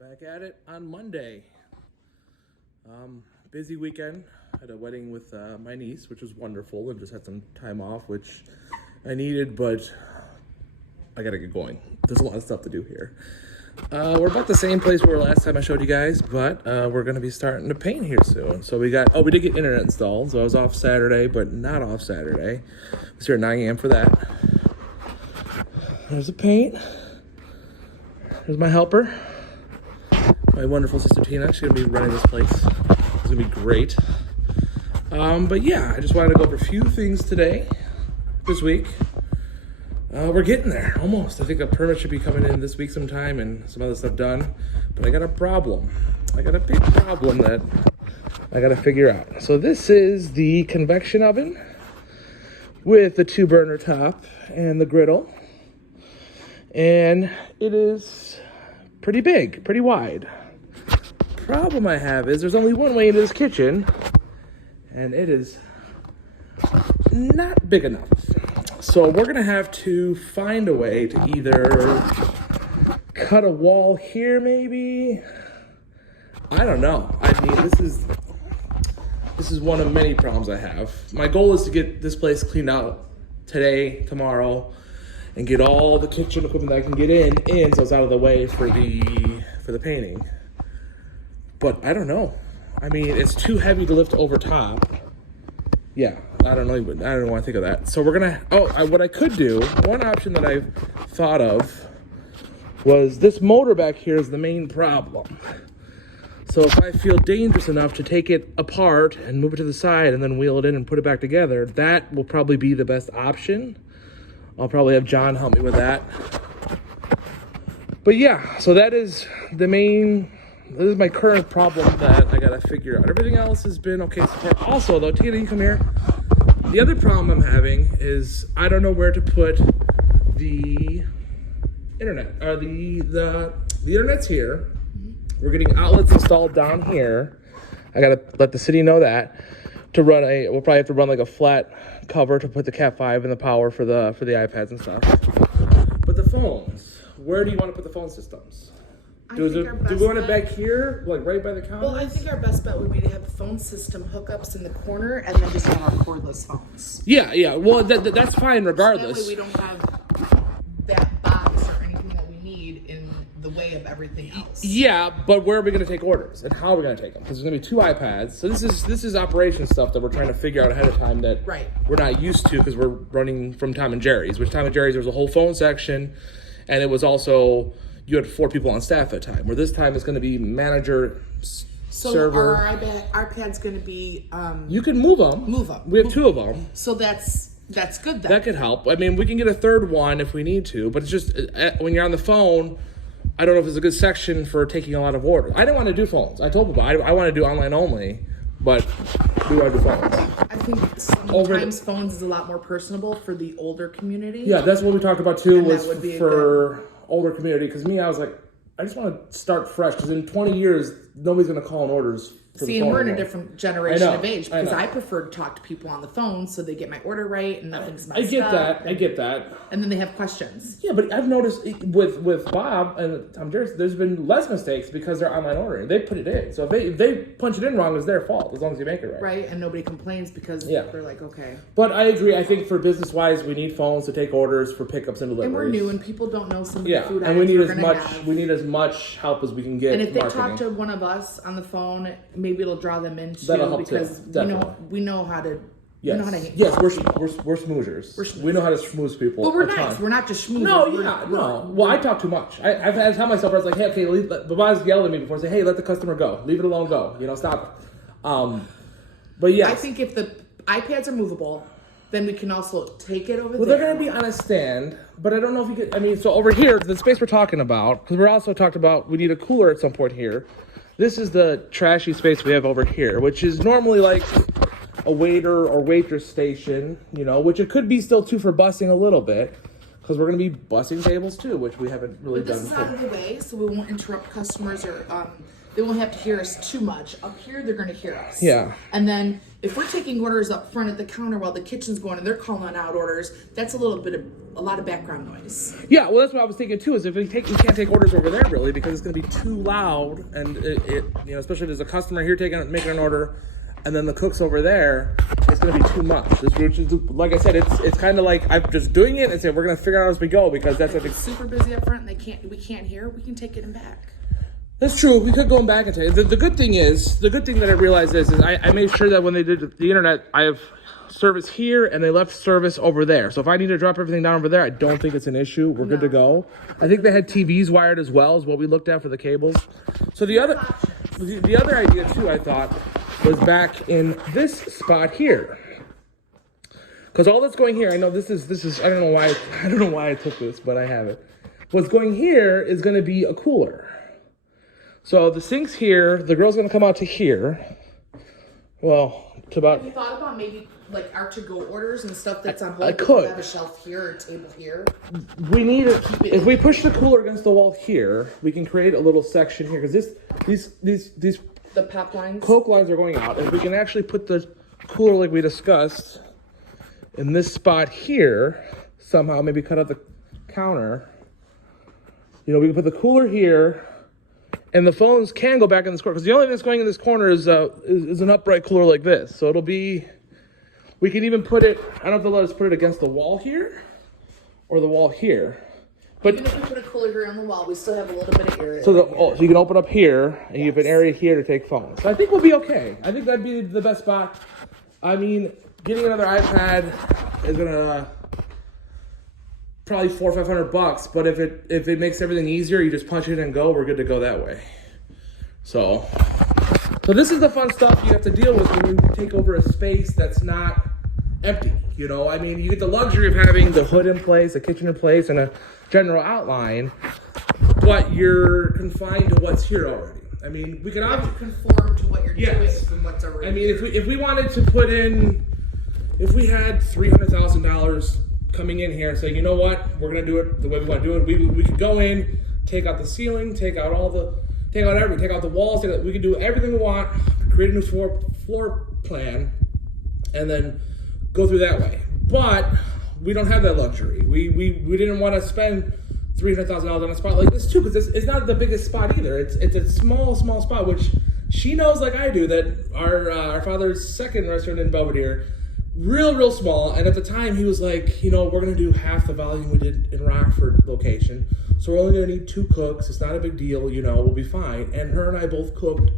Back at it on Monday. Busy weekend. Had a wedding with my niece, which was wonderful, and just had some time off, which I needed, but I gotta get going. There's a lot of stuff to do here. We're about the same place we were last time I showed you guys, but we're gonna be starting to paint here soon. So we did get internet installed, so I was off Saturday, but not off Saturday. I was here at 9 a.m. for that. There's the paint. There's my helper. My wonderful sister Tina. She's gonna be running this place. It's gonna be great. But yeah, I just wanted to go over a few things today, this week. We're getting there, almost. I think a permit should be coming in this week sometime and some other stuff done. But I got a problem. I got a big problem that I gotta figure out. So this is the convection oven with the 2-burner top and the griddle. And it is pretty big, pretty wide. Problem I have is there's only one way into this kitchen, and it is not big enough. So we're gonna have to find a way to either cut a wall here, maybe. I don't know. I mean, this is one of many problems I have. My goal is to get this place cleaned out today, tomorrow, and get all the kitchen equipment that I can get in so it's out of the way for the painting. But I don't know. I mean, it's too heavy to lift over top. Yeah, I don't know what to think of that. So we're gonna, what I could do, one option that I've thought of was this motor back here is the main problem. So if I feel dangerous enough to take it apart and move it to the side and then wheel it in and put it back together, that will probably be the best option. I'll probably have John help me with that. But yeah, so this is my current problem that I gotta figure out. Everything else has been okay so far. Also though, Tina, you come here. The other problem I'm having is I don't know where to put the internet. Or the internet's here. We're getting outlets installed down here. I gotta let the city know that. We'll probably have to run like a flat cover to put the Cat 5 in the power for the iPads and stuff. But the phones, where do you want to put the phone systems? Do we want it back here, like right by the counter? Well, I think our best bet would be to have the phone system hookups in the corner and then just have our cordless phones. Yeah. Well, that's fine regardless. So that way we don't have that box or anything that we need in the way of everything else. Yeah, but where are we going to take orders and how are we going to take them? Because there's going to be 2 iPads. So this is operation stuff that we're trying to figure out ahead of time that we're not used to because we're running from Tom and Jerry's. Which Tom and Jerry's, there was a whole phone section, and it was also you had 4 people on staff at a time. Where this time it's going to be manager, server. Our iPad's going to be. You can move them. We have 2 of them. So that's good then. That could help. I mean, we can get a 3rd one if we need to, but it's just when you're on the phone, I don't know if it's a good section for taking a lot of orders. I didn't want to do phones. I told people I want to do online only, but we want to do phones. I think sometimes phones is a lot more personable for the older community. Yeah, that's what we talked about too, was for older community. Because I was like, I just want to start fresh. Because in 20 years, nobody's going to call in orders. See, and we're in a different generation of age because I prefer to talk to people on the phone so they get my order right and nothing's messed up. I get that. And then they have questions. Yeah, but I've noticed with Bob and Tom Jerry, there's been less mistakes because they're online ordering. They put it in. So if they punch it in wrong, it's their fault as long as you make it right. Right, and nobody complains because they're like, okay. But I agree. I think for business-wise, we need phones to take orders for pickups and deliveries. And we're new and people don't know some of the food and we need as much help as we can get. And if they talk to one of us on the phone, maybe it'll draw them in too, because we know how to. Yes, we're schmoozers. We know how to schmooze people. But we're nice. We're not just schmoozers. No. Well, I talk too much. I've had to tell myself, I was like, hey, okay, Baba's yelled at me before. I say, hey, let the customer go. Leave it alone, go. Stop it. But yeah. I think if the iPads are movable, then we can also take it over there. Well, they're going to be on a stand, but I don't know if you could. I mean, so over here, the space we're talking about, because we're also talked about we need a cooler at some point here. This is the trashy space we have over here, which is normally like a waiter or waitress station, which it could be still too for busing a little bit, because we're going to be busing tables too, which we haven't really done before. This is out of the way, so we won't interrupt customers or they won't have to hear us too much. Up here, they're going to hear us. Yeah. And then if we're taking orders up front at the counter while the kitchen's going and they're calling out orders, that's a little bit of a lot of background noise. Yeah, well, that's what I was thinking too. Is if we can't take orders over there really because it's going to be too loud, and it especially if there's a customer here making an order, and then the cook's over there, it's going to be too much. Which is, like I said, it's kind of like I'm just doing it and saying we're going to figure it out as we go because that's if it's super busy up front and we can't hear. We can take it back. That's true. We could go back and take it. The good thing that I realized is I made sure that when they did the internet, I have service here and they left service over there. So if I need to drop everything down over there, I don't think it's an issue. We're good to go. I think they had TVs wired as well as what we looked at for the cables. So the other idea too, I thought, was back in this spot here. Because all that's going here, I know this is I don't know why I took this, but I have it. What's going here is going to be a cooler. So the sink's here, the girl's gonna come out to here. Well, to about. Have you thought about maybe like our to-go orders and stuff that's on hold? I could have a shelf here or a table here. We need it. If we push the cooler against the wall here, we can create a little section here because these the pop lines, Coke lines are going out. If we can actually put the cooler like we discussed in this spot here somehow, maybe cut out the counter. We can put the cooler here. And the phones can go back in this corner because the only thing that's going in this corner is an upright cooler like this. So it'll be, we can even put it, I don't know if they'll let us put it against the wall here or the wall here. But even if we put a cooler here on the wall, we still have a little bit of area. So you can open up here and you have an area here to take phones. So I think we'll be okay. I think that'd be the best spot. I mean, getting another iPad is gonna probably $400 or $500, but if it makes everything easier, you just punch it in and go. We're good to go that way. So this is the fun stuff you have to deal with when you take over a space that's not empty. I mean, you get the luxury of having the hood in place, a kitchen in place, and a general outline, but you're confined to what's here already. I mean, we could obviously conform to what you're doing from what's already. I mean, if we wanted to put in, if we had $300,000 coming in here and saying, you know what, we're gonna do it the way we want to do it. We could go in, take out the ceiling, take out everything, take out the walls. We can do everything we want, create a new floor plan, and then go through that way. But we don't have that luxury. We didn't want to spend $300,000 on a spot like this too, because it's not the biggest spot either. It's a small spot, which she knows like I do that our father's second restaurant in Belvedere. Real small, and at the time he was like, we're gonna do half the volume we did in Rockford location, so we're only gonna need 2 cooks. It's not a big deal, we'll be fine. And her and I both cooked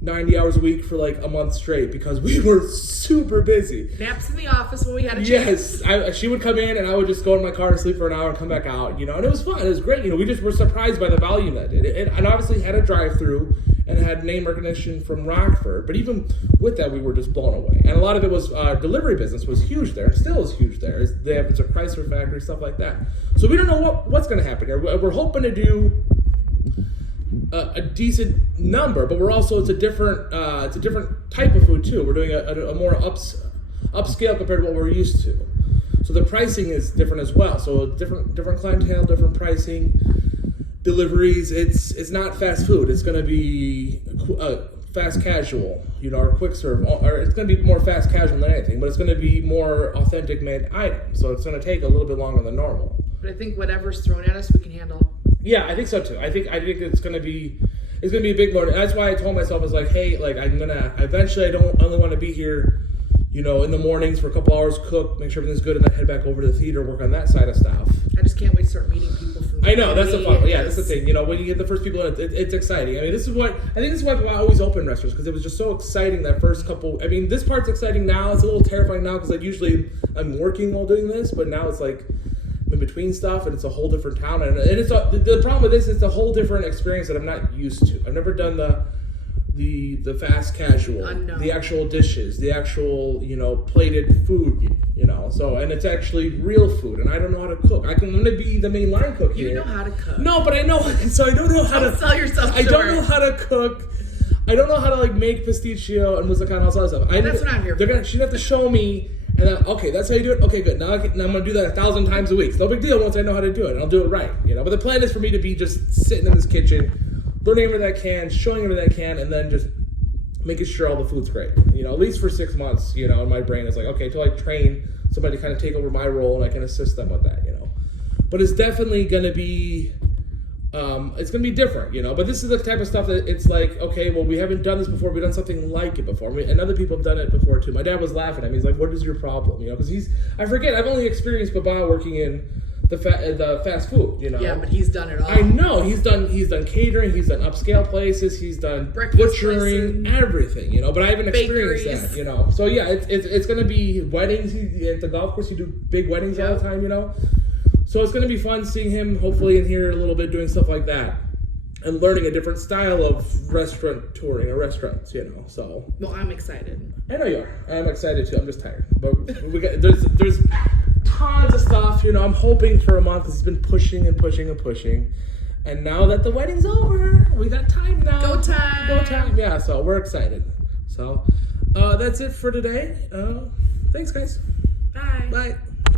90 hours a week for like a month straight because we were super busy. Naps in the office when we had a chance. Yes, she would come in and I would just go in my car and sleep for an hour and come back out, and it was fun. It was great. We just were surprised by the volume that it did. And obviously had a drive-through and had name recognition from Rockford, but even with that, we were just blown away. And a lot of it was delivery business was huge there, and still is huge there. It's a Chrysler factory, stuff like that. So we don't know what's going to happen here. We're hoping to do a decent number, but it's a different type of food too. We're doing a more upscale compared to what we're used to. So the pricing is different as well. So different clientele, different pricing. Deliveries, it's not fast food. It's going to be fast casual, or quick serve, or it's going to be more fast casual than anything, but it's going to be more authentic made items. So it's going to take a little bit longer than normal. But I think whatever's thrown at us, we can handle. Yeah, I think so too. I think it's going to be a big learning. That's why I told myself, I was like, hey, like I don't only want to be here, in the mornings for a couple hours, cook, make sure everything's good, and then head back over to the theater, work on that side of stuff. I just can't wait to start meeting people from the I know, that's the fun. Yeah, that's the thing. When you get the first people in, it's exciting. I mean, this is why I always open restaurants, because it was just so exciting that first couple. I mean, this part's exciting now. It's a little terrifying now because usually I'm working while doing this, but now it's like in between stuff, and it's a whole different town. And the problem with this is it's a whole different experience that I'm not used to. I've never done the fast casual, the actual dishes, the actual, plated food, so, and it's actually real food, and I don't know how to cook. I'm going to be the main line cook here. You know how to cook. No, but I know, so I don't know how to sell yourself. I don't know how to cook. I don't know how to make pasticcio and moussaka and all that stuff. That's what I'm here for. She'd have to show me, and then, okay, that's how you do it? Okay, good. Now I'm going to do that 1,000 times a week. It's no big deal once I know how to do it, and I'll do it right, But the plan is for me to be just sitting in this kitchen, learning everything I can, showing everything I can, and then just making sure all the food's great. At least for 6 months, and my brain is like, okay, until I train somebody to kind of take over my role and I can assist them with that, but it's definitely gonna be. It's gonna be different, you know. But this is the type of stuff that it's like, okay, well, we haven't done this before. We've done something like it before, and other people have done it before too. My dad was laughing at me. He's like, "What is your problem?" You know, because I forget. I've only experienced Baba working in the fast food, you know. Yeah, but he's done it all. I know he's done catering. He's done upscale places. He's done butchering, everything, you know. But I haven't experienced that, you know. So yeah, it's gonna be weddings. At the golf course, you do big weddings all the time, you know. So it's going to be fun seeing him, hopefully, in here a little bit doing stuff like that. And learning a different style of restaurant touring or restaurants, you know. So. Well, I'm excited. I know you are. I'm excited too. I'm just tired. But there's tons of stuff, you know. I'm hoping for a month because he's been pushing and pushing and pushing. And now that the wedding's over, we got time now. Go time. Go time. Yeah, so we're excited. So that's it for today. Thanks, guys. Bye. Bye.